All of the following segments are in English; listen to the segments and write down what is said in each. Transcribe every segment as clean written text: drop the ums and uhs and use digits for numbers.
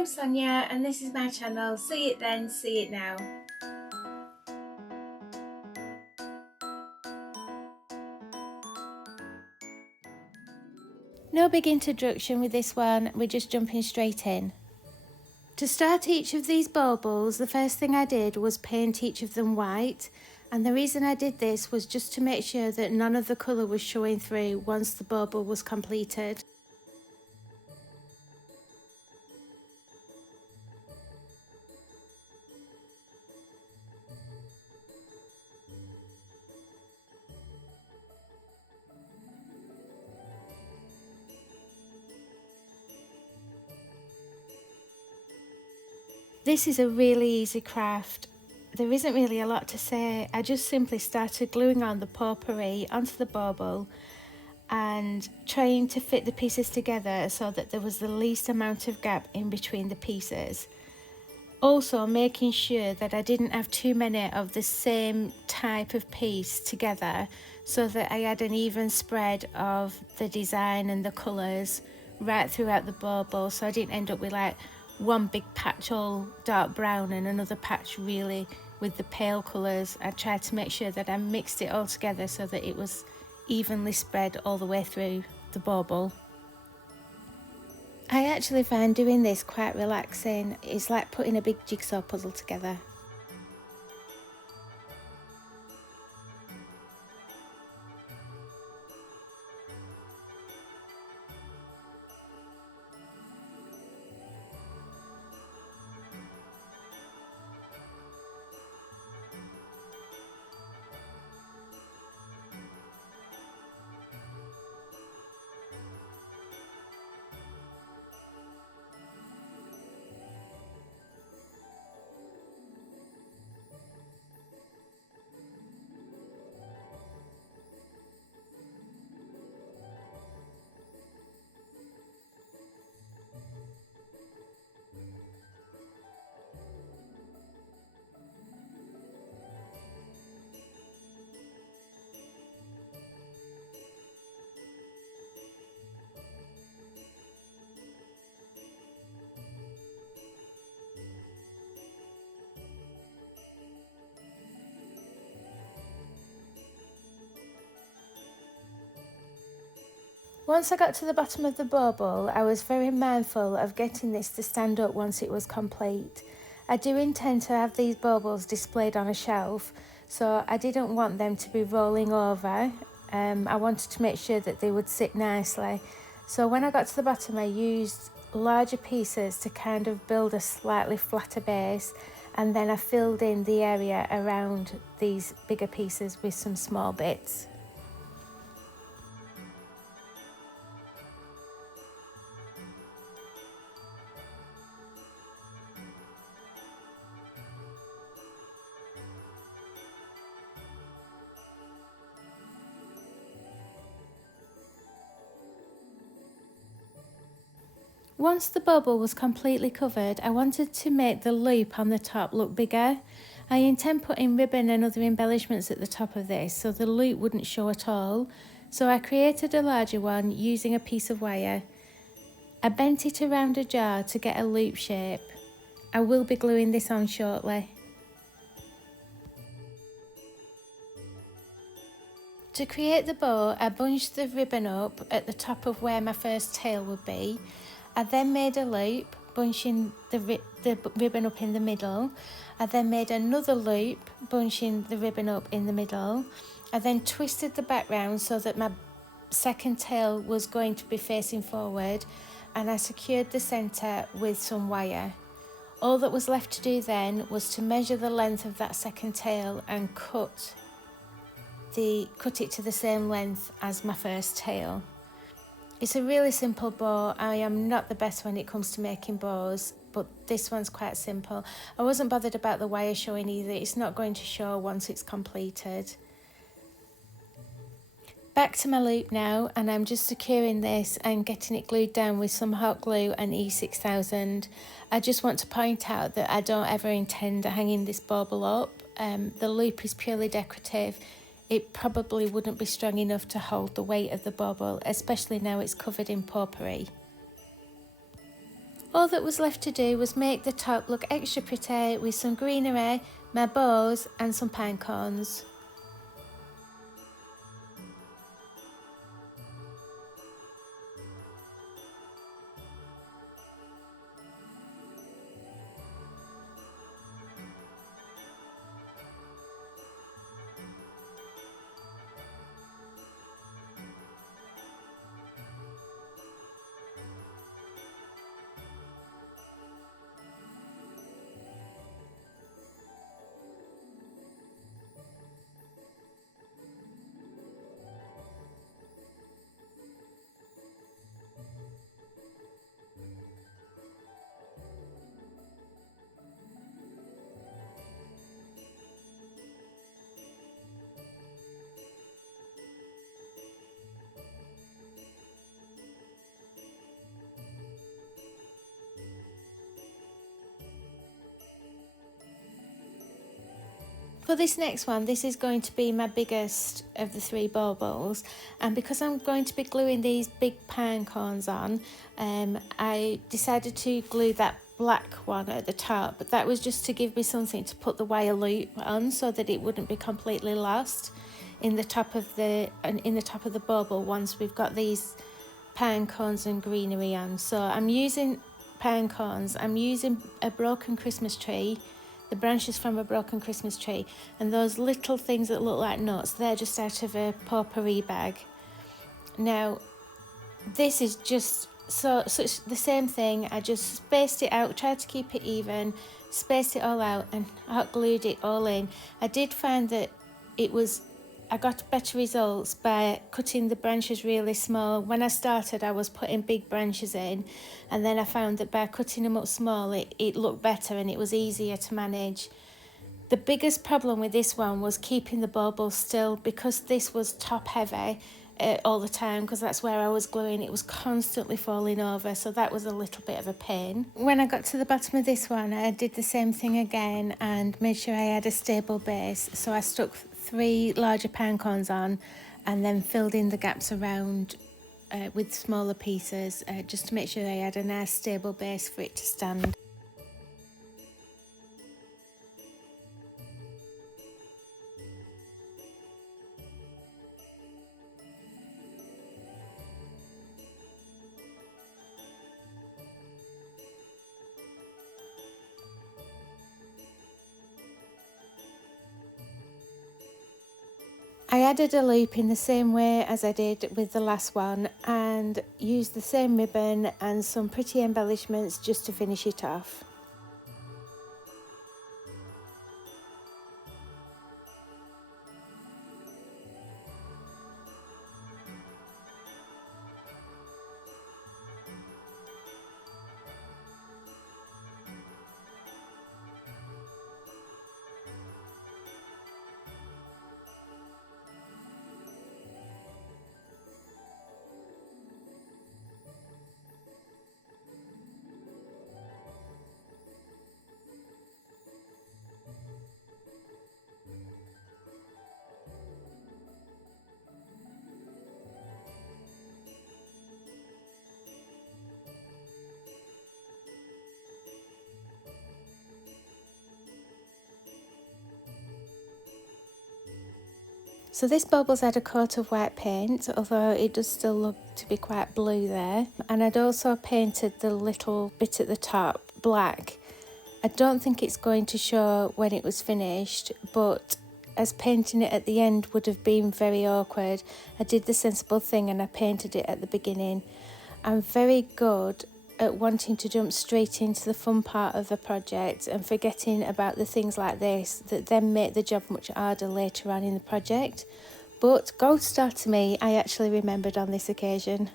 I'm Sonia and this is my channel, See It Then, See It Now. No big introduction with this one, we're just jumping straight in. To start each of these baubles, the first thing I did was paint each of them white, and the reason I did this was just to make sure that none of the colour was showing through once the bauble was completed. This is a really easy craft. There isn't really a lot to say. I just simply started gluing on the potpourri onto the bauble and trying to fit the pieces together so that there was the least amount of gap in between the pieces. Also making sure that I didn't have too many of the same type of piece together so that I had an even spread of the design and the colours right throughout the bauble, so I didn't end up with like one big patch all dark brown and another patch really with the pale colours. I tried to make sure that I mixed it all together so that it was evenly spread all the way through the bauble. I actually find doing this quite relaxing. It's like putting a big jigsaw puzzle together. Once I got to the bottom of the bauble, I was very mindful of getting this to stand up once it was complete. I do intend to have these baubles displayed on a shelf, so I didn't want them to be rolling over. I wanted to make sure that they would sit nicely. So when I got to the bottom, I used larger pieces to kind of build a slightly flatter base, and then I filled in the area around these bigger pieces with some small bits. Once the bauble was completely covered, I wanted to make the loop on the top look bigger. I intend putting ribbon and other embellishments at the top of this so the loop wouldn't show at all. So I created a larger one using a piece of wire. I bent it around a jar to get a loop shape. I will be gluing this on shortly. To create the bow, I bunched the ribbon up at the top of where my first tail would be. I then made a loop, bunching the ribbon up in the middle. I then made another loop, bunching the ribbon up in the middle. I then twisted the back round so that my second tail was going to be facing forward, and I secured the centre with some wire. All that was left to do then was to measure the length of that second tail and cut it to the same length as my first tail. It's a really simple bow. I am not the best when it comes to making bows, but this one's quite simple. I wasn't bothered about the wire showing either. It's not going to show once it's completed. Back to my loop now, and I'm just securing this and getting it glued down with some hot glue and E6000. I just want to point out that I don't ever intend hanging this bauble up. The loop is purely decorative. It probably wouldn't be strong enough to hold the weight of the bauble, especially now it's covered in potpourri. All that was left to do was make the top look extra pretty with some greenery, my bows and some pine cones. For this next one, this is going to be my biggest of the 3 baubles, and because I'm going to be gluing these big pine cones on, I decided to glue that black one at the top, but that was just to give me something to put the wire loop on so that it wouldn't be completely lost in the top of the bauble once we've got these pine cones and greenery on. So I'm using pine cones, I'm using a broken Christmas tree, the branches from a broken Christmas tree, and those little things that look like nuts, they're just out of a potpourri bag. Now this is just such the same thing. I just spaced it out, tried to keep it even, spaced it all out and hot glued it all in. I did find that I got better results by cutting the branches really small. When I started, I was putting big branches in, and then I found that by cutting them up small, it looked better and it was easier to manage. The biggest problem with this one was keeping the bauble still, because this was top heavy all the time, because that's where I was gluing. It was constantly falling over, so that was a little bit of a pain. When I got to the bottom of this one, I did the same thing again and made sure I had a stable base. So I stuck 3 larger pine cones on and then filled in the gaps around with smaller pieces, just to make sure I had a nice stable base for it to stand. I added a loop in the same way as I did with the last one and used the same ribbon and some pretty embellishments just to finish it off. So this bubble's had a coat of white paint, although it does still look to be quite blue there. And I'd also painted the little bit at the top black. I don't think it's going to show when it was finished, but as painting it at the end would have been very awkward, I did the sensible thing and I painted it at the beginning. I'm very good at wanting to jump straight into the fun part of the project and forgetting about the things like this that then make the job much harder later on in the project. But gold star to me, I actually remembered on this occasion.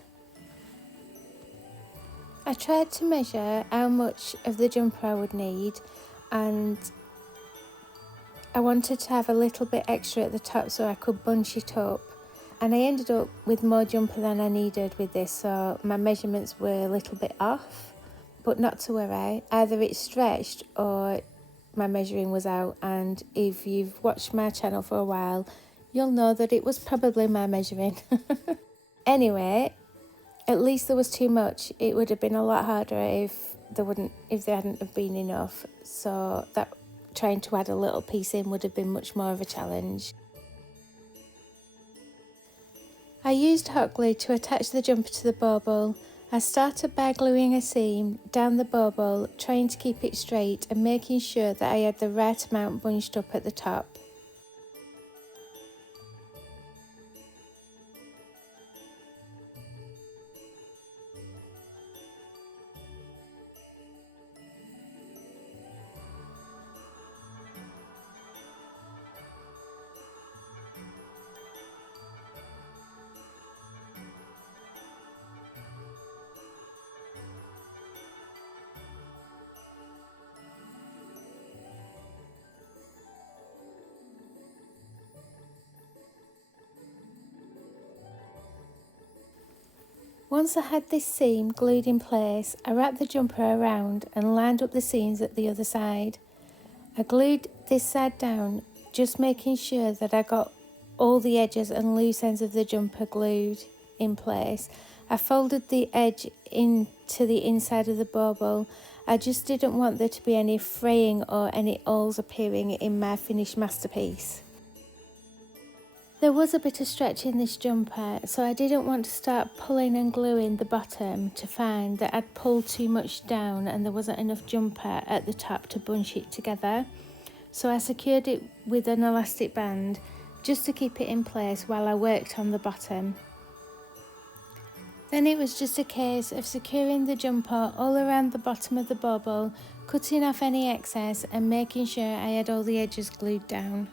I tried to measure how much of the jumper I would need, and I wanted to have a little bit extra at the top so I could bunch it up. And I ended up with more jumper than I needed with this, so my measurements were a little bit off, but not to worry. Either it stretched or my measuring was out, and if you've watched my channel for a while, you'll know that it was probably my measuring. Anyway, at least there was too much. It would have been a lot harder if if there hadn't have been enough, so that trying to add a little piece in would have been much more of a challenge. I used hot glue to attach the jumper to the bauble. I started by gluing a seam down the bauble, trying to keep it straight and making sure that I had the right amount bunched up at the top. Once I had this seam glued in place, I wrapped the jumper around and lined up the seams at the other side. I glued this side down, just making sure that I got all the edges and loose ends of the jumper glued in place. I folded the edge into the inside of the bauble. I just didn't want there to be any fraying or any holes appearing in my finished masterpiece. There was a bit of stretch in this jumper, so I didn't want to start pulling and gluing the bottom to find that I'd pulled too much down and there wasn't enough jumper at the top to bunch it together. So I secured it with an elastic band just to keep it in place while I worked on the bottom. Then it was just a case of securing the jumper all around the bottom of the bauble, cutting off any excess and making sure I had all the edges glued down.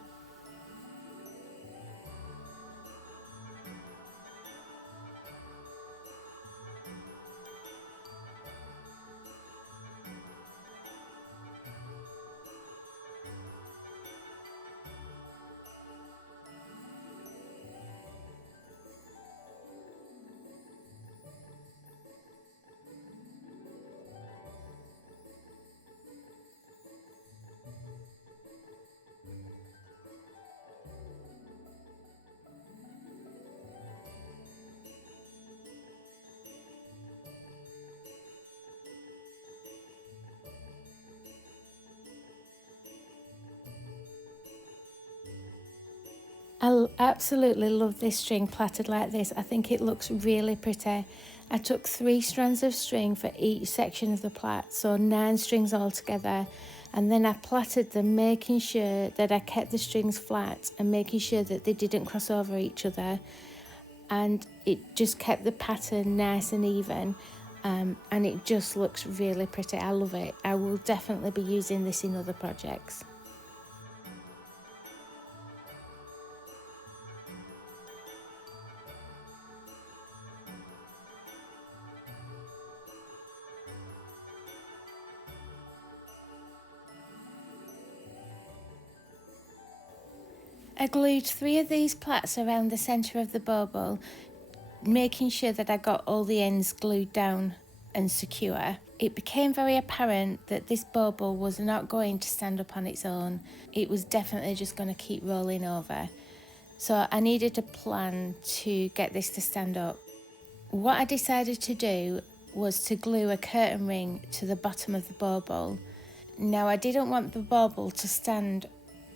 I absolutely love this string plaited like this. I think it looks really pretty. I took 3 strands of string for each section of the plait, so 9 strings altogether, and then I plaited them, making sure that I kept the strings flat and making sure that they didn't cross over each other, and it just kept the pattern nice and even, and it just looks really pretty. I love it. I will definitely be using this in other projects. I glued 3 of these plaits around the centre of the bauble, making sure that I got all the ends glued down and secure. It became very apparent that this bauble was not going to stand up on its own. It was definitely just going to keep rolling over. So I needed a plan to get this to stand up. What I decided to do was to glue a curtain ring to the bottom of the bauble. Now, I didn't want the bauble to stand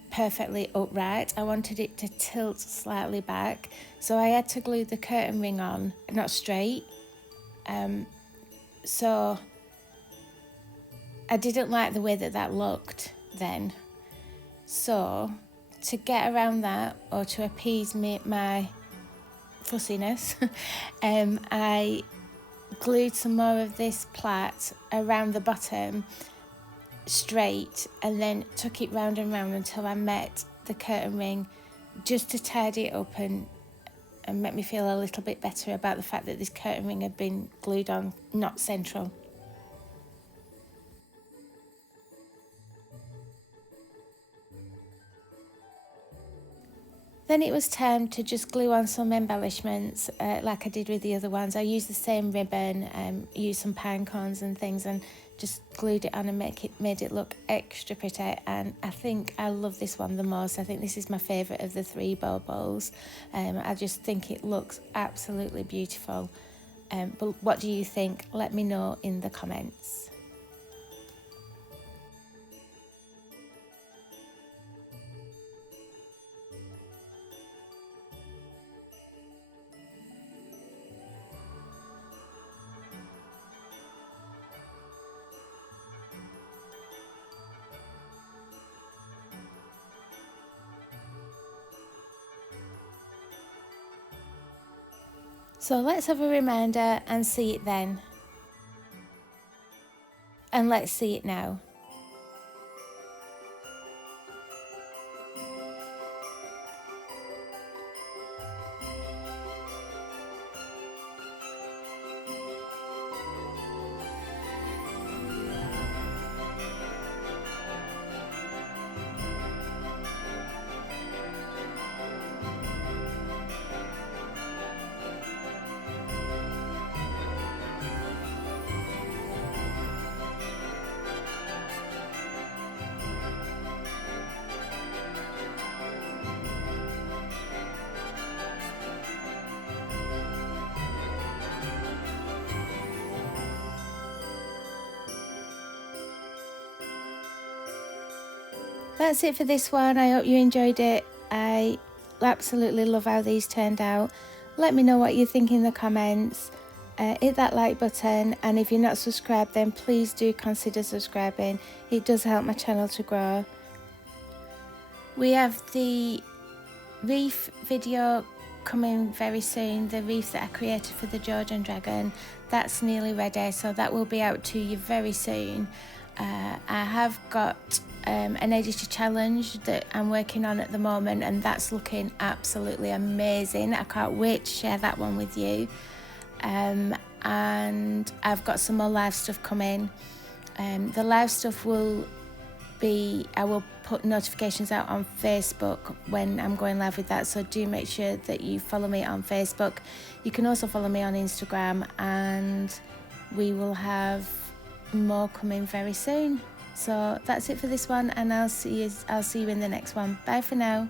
perfectly upright. I wanted it to tilt slightly back, so I had to glue the curtain ring on, not straight. So I didn't like the way that looked then. So to get around that, or to appease my fussiness, I glued some more of this plait around the bottom straight, and then took it round and round until I met the curtain ring, just to tidy it up and make me feel a little bit better about the fact that this curtain ring had been glued on, not central. Then it was time to just glue on some embellishments, like I did with the other ones. I used the same ribbon, used some pine cones and things, and just glued it on and made it look extra pretty. And I think I love this one the most. I think this is my favourite of the 3 baubles. I just think it looks absolutely beautiful. But what do you think? Let me know in the comments. So let's have a reminder and see it then. And let's see it now. That's it for this one. I hope you enjoyed it. I absolutely love how these turned out. Let me know what you think in the comments. Hit that like button, and if you're not subscribed, then please do consider subscribing. It does help my channel to grow. We have the reef video coming very soon, the reef that I created for the Georgian dragon. That's nearly ready, so that will be out to you very soon. I have got an editor challenge that I'm working on at the moment, and that's looking absolutely amazing. I can't wait to share that one with you. And I've got some more live stuff coming. The live stuff will be, I will put notifications out on Facebook when I'm going live with that, so do make sure that you follow me on Facebook. You can also follow me on Instagram, and we will have more coming very soon. So that's it for this one, and I'll see you in the next one. Bye for now.